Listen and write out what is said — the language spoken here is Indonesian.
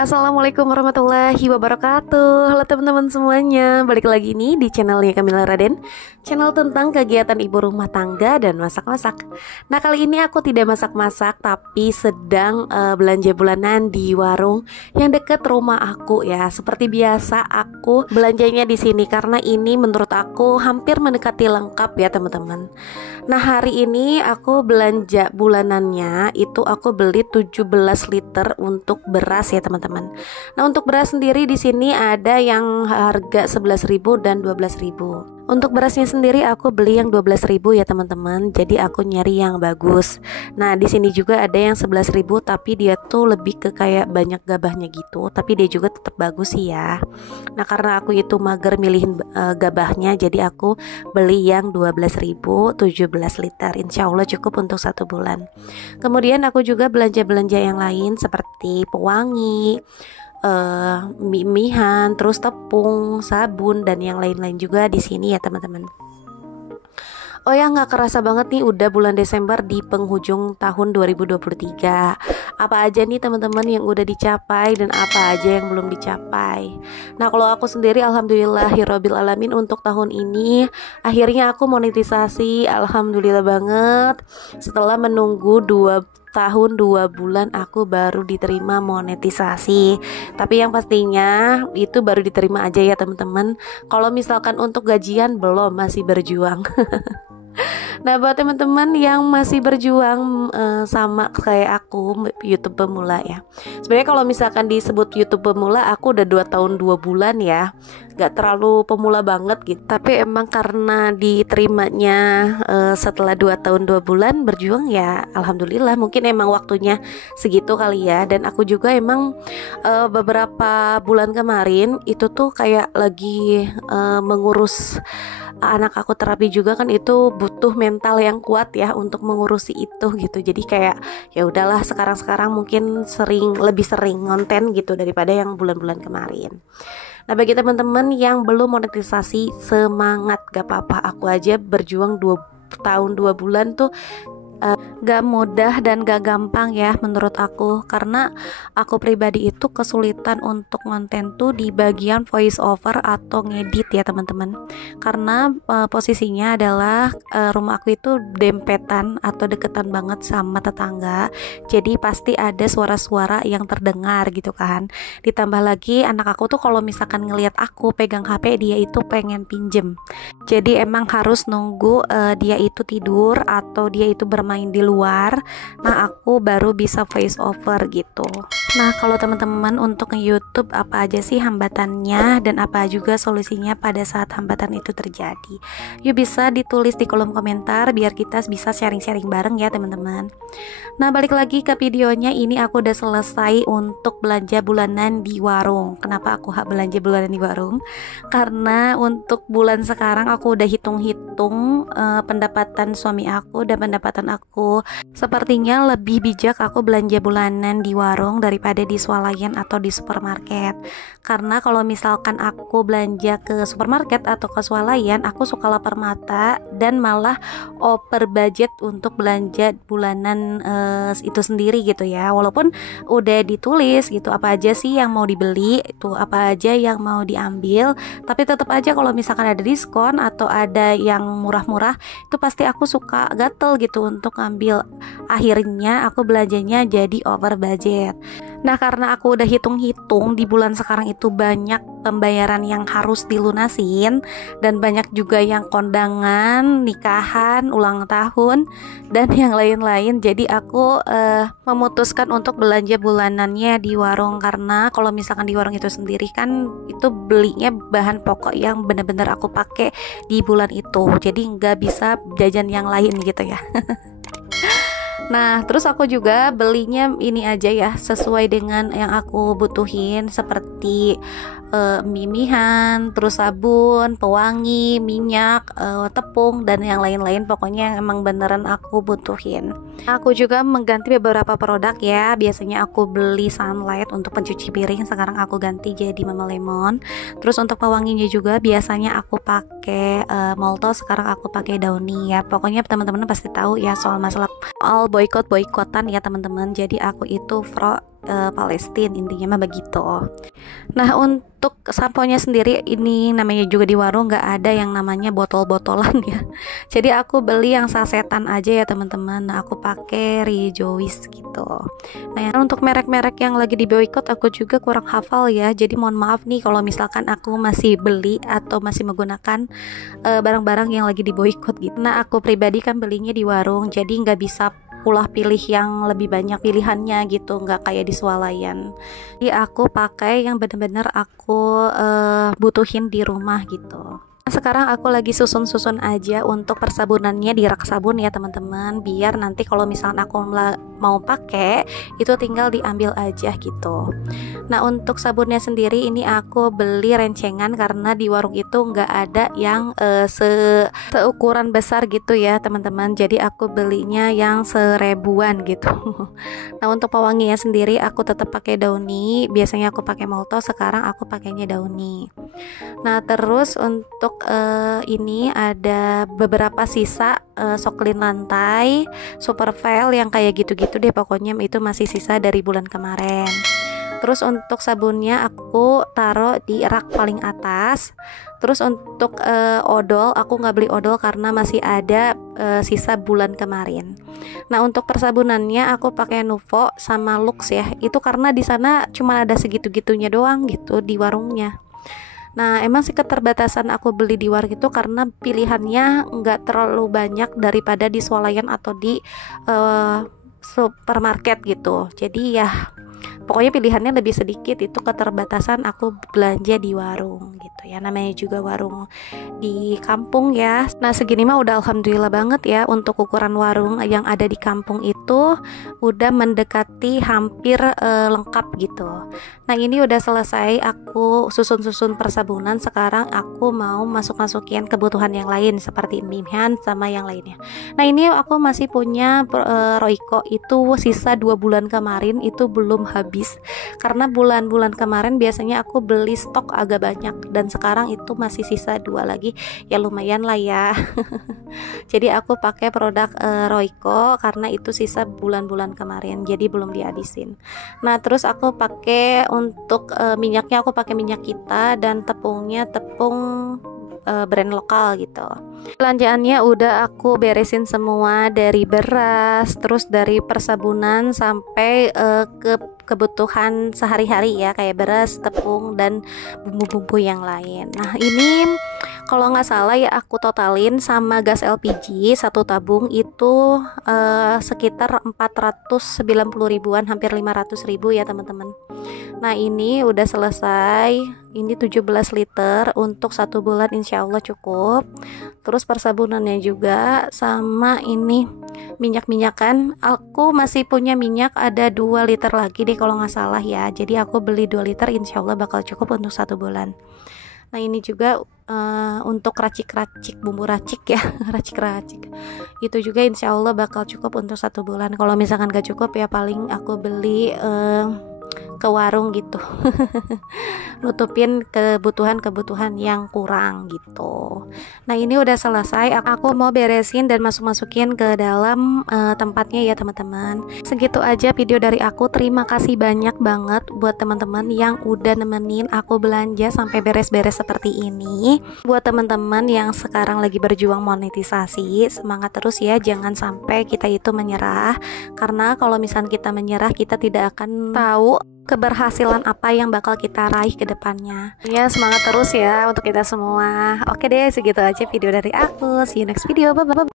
Assalamualaikum warahmatullahi wabarakatuh. Halo teman-teman semuanya, balik lagi nih di channelnya Kamila Raden, channel tentang kegiatan ibu rumah tangga dan masak-masak. Nah, kali ini aku tidak masak-masak, tapi sedang belanja bulanan di warung yang deket rumah aku ya. Seperti biasa aku belanjanya di sini karena ini menurut aku hampir mendekati lengkap ya teman-teman. Nah, hari ini aku belanja bulanannya itu aku beli 17 liter untuk beras ya teman-teman. Nah, untuk beras sendiri di sini ada yang harga 11.000 dan 12.000. Untuk berasnya sendiri aku beli yang 12.000 ya teman-teman. Jadi aku nyari yang bagus. Nah, di sini juga ada yang 11.000 tapi dia tuh lebih ke kayak banyak gabahnya gitu, tapi dia juga tetap bagus sih ya. Nah, karena aku itu mager milihin gabahnya, jadi aku beli yang 12.000 17 liter. Insya Allah cukup untuk 1 bulan. Kemudian aku juga belanja-belanja yang lain seperti pewangi, mie-mihan, terus tepung, sabun, dan yang lain-lain juga di sini ya teman-teman. Oh ya, nggak kerasa banget nih udah bulan Desember di penghujung tahun 2023. Apa aja nih teman-teman yang udah dicapai dan apa aja yang belum dicapai. Nah, kalau aku sendiri alhamdulillahirabbil alamin untuk tahun ini akhirnya aku monetisasi, alhamdulillah banget. Setelah menunggu 2 tahun 2 bulan aku baru diterima monetisasi. Tapi yang pastinya itu baru diterima aja ya teman-teman. Kalau misalkan untuk gajian belum, masih berjuang. Nah, buat teman-teman yang masih berjuang sama kayak aku, YouTube pemula ya. Sebenarnya kalau misalkan disebut YouTube pemula, aku udah 2 tahun 2 bulan ya. Gak terlalu pemula banget gitu. Tapi emang karena diterimanya setelah 2 tahun 2 bulan berjuang ya, alhamdulillah. Mungkin emang waktunya segitu kali ya. Dan aku juga emang beberapa bulan kemarin itu tuh kayak lagi mengurus anak aku terapi juga, kan itu butuh mental yang kuat ya untuk mengurusi itu gitu. Jadi kayak ya udahlah, sekarang mungkin lebih sering konten gitu daripada yang bulan-bulan kemarin. Nah, bagi teman-teman yang belum monetisasi, semangat, gak apa-apa. Aku aja berjuang 2 tahun 2 bulan tuh gak mudah dan gak gampang ya menurut aku, karena aku pribadi itu kesulitan untuk konten tuh di bagian voice over atau ngedit ya teman-teman. Karena posisinya adalah rumah aku itu dempetan atau deketan banget sama tetangga, jadi pasti ada suara-suara yang terdengar gitu kan. Ditambah lagi anak aku tuh kalau misalkan ngelihat aku pegang HP, dia itu pengen pinjem. Jadi emang harus nunggu dia itu tidur atau dia itu bermain di luar. Nah, aku baru bisa voice over gitu. Nah, kalau teman-teman untuk nge-YouTube apa aja sih hambatannya dan apa juga solusinya pada saat hambatan itu terjadi? Yuk, bisa ditulis di kolom komentar biar kita bisa sharing-sharing bareng ya teman-teman. Nah, balik lagi ke videonya, ini aku udah selesai untuk belanja bulanan di warung. Kenapa aku belanja bulanan di warung? Karena untuk bulan sekarang aku udah hitung-hitung pendapatan suami aku dan pendapatan aku. Sepertinya lebih bijak aku belanja bulanan di warung daripada di swalayan atau di supermarket. Karena kalau misalkan aku belanja ke supermarket atau ke swalayan, aku suka lapar mata dan malah over budget untuk belanja bulanan itu sendiri gitu ya. Walaupun udah ditulis gitu apa aja sih yang mau dibeli, itu apa aja yang mau diambil, tapi tetap aja kalau misalkan ada diskon atau ada yang murah-murah, itu pasti aku suka gatel gitu untuk ngambil. Akhirnya aku belanjanya jadi over budget. Nah, karena aku udah hitung-hitung di bulan sekarang itu banyak pembayaran yang harus dilunasin dan banyak juga yang kondangan, nikahan, ulang tahun, dan yang lain-lain. Jadi aku memutuskan untuk belanja bulanannya di warung, karena kalau misalkan di warung itu sendiri kan itu belinya bahan pokok yang benar-benar aku pakai di bulan itu. Jadi nggak bisa jajan yang lain gitu ya. Nah, terus aku juga belinya ini aja ya, sesuai dengan yang aku butuhin, seperti mimihan, terus sabun, pewangi, minyak, tepung, dan yang lain-lain, pokoknya yang emang beneran aku butuhin. Aku juga mengganti beberapa produk ya. Biasanya aku beli Sunlight untuk pencuci piring, sekarang aku ganti jadi Mama Lemon. Terus untuk pewanginya juga biasanya aku pakai Molto, sekarang aku pakai Downy ya. Pokoknya teman-teman pasti tahu ya soal masalah boykotan ya teman-teman. Jadi aku itu pro Palestina, intinya mah begitu. Nah, untuk sampo-nya sendiri ini namanya juga di warung nggak ada yang namanya botol-botolan ya. Jadi aku beli yang sasetan aja ya teman-teman. Nah, aku pakai Rejoice gitu. Nah, untuk merek-merek yang lagi di boykot aku juga kurang hafal ya. Jadi mohon maaf nih kalau misalkan aku masih beli atau masih menggunakan barang-barang yang lagi di boykot gitu. Nah, aku pribadi kan belinya di warung, jadi nggak bisa ulah pilih yang lebih banyak pilihannya gitu, nggak kayak di swalayan. Jadi aku pakai yang bener-bener aku butuhin di rumah gitu. Sekarang aku lagi susun-susun aja untuk persabunannya di rak sabun ya teman-teman, biar nanti kalau misalnya aku mau pakai itu tinggal diambil aja gitu. Nah, untuk sabunnya sendiri ini aku beli rencengan karena di warung itu nggak ada yang seukuran besar gitu ya teman-teman, jadi aku belinya yang 1000-an gitu. Nah, untuk pewanginya sendiri aku tetap pakai Downy, biasanya aku pakai Molto, sekarang aku pakainya Downy. Nah, terus untuk ini ada beberapa sisa Soklin lantai, Supervel yang kayak gitu-gitu deh, pokoknya itu masih sisa dari bulan kemarin. Terus untuk sabunnya aku taruh di rak paling atas. Terus untuk odol aku nggak beli odol karena masih ada sisa bulan kemarin. Nah, untuk persabunannya aku pakai Nuvo sama Lux ya. Itu karena di sana cuma ada segitu-gitunya doang gitu di warungnya. Nah, emang sih keterbatasan aku beli di warung itu karena pilihannya nggak terlalu banyak daripada di swalayan atau di supermarket gitu. Jadi ya pokoknya pilihannya lebih sedikit, itu keterbatasan aku belanja di warung gitu ya, namanya juga warung di kampung ya. Nah, segini mah udah alhamdulillah banget ya. Untuk ukuran warung yang ada di kampung itu udah mendekati hampir lengkap gitu. Nah, ini udah selesai aku susun-susun persabunan. Sekarang aku mau masukin kebutuhan yang lain seperti mimihan sama yang lainnya. Nah, ini aku masih punya Royco, itu sisa 2 bulan kemarin itu belum habis karena bulan-bulan kemarin biasanya aku beli stok agak banyak, dan sekarang itu masih sisa 2 lagi ya, lumayan lah ya. Jadi aku pakai produk Royco karena itu sisa bulan-bulan kemarin, jadi belum dihabisin. Nah, terus aku pakai untuk minyaknya aku pakai minyak kita, dan tepungnya tepung brand lokal gitu. Belanjaannya udah aku beresin semua, dari beras, terus dari persabunan sampai ke kebutuhan sehari-hari ya, kayak beras, tepung, dan bumbu-bumbu yang lain. Nah, ini kalau nggak salah ya aku totalin sama gas LPG satu tabung itu sekitar 490 ribuan, hampir 500 ribu ya teman-teman. Nah, ini udah selesai. Ini 17 liter untuk 1 bulan, insya Allah cukup. Terus persabunannya juga, sama ini minyak-minyakan. Aku masih punya minyak ada 2 liter lagi deh kalau nggak salah ya. Jadi aku beli 2 liter, insya Allah bakal cukup untuk 1 bulan. Nah, ini juga untuk racik-racik, bumbu racik ya, racik-racik. Itu juga insya Allah bakal cukup untuk 1 bulan. Kalau misalkan gak cukup ya paling aku beli ke warung gitu. Nutupin kebutuhan yang kurang gitu. Nah, ini udah selesai. Aku mau beresin dan masukin ke dalam tempatnya ya teman-teman. Segitu aja video dari aku. Terima kasih banyak banget buat teman-teman yang udah nemenin aku belanja sampai beres-beres seperti ini. Buat teman-teman yang sekarang lagi berjuang monetisasi, semangat terus ya, jangan sampai kita itu menyerah. Karena kalau misalnya kita menyerah, kita tidak akan tahu keberhasilan apa yang bakal kita raih ke depannya. Ya, semangat terus ya untuk kita semua. Oke deh, segitu aja video dari aku. See you next video. Bye bye.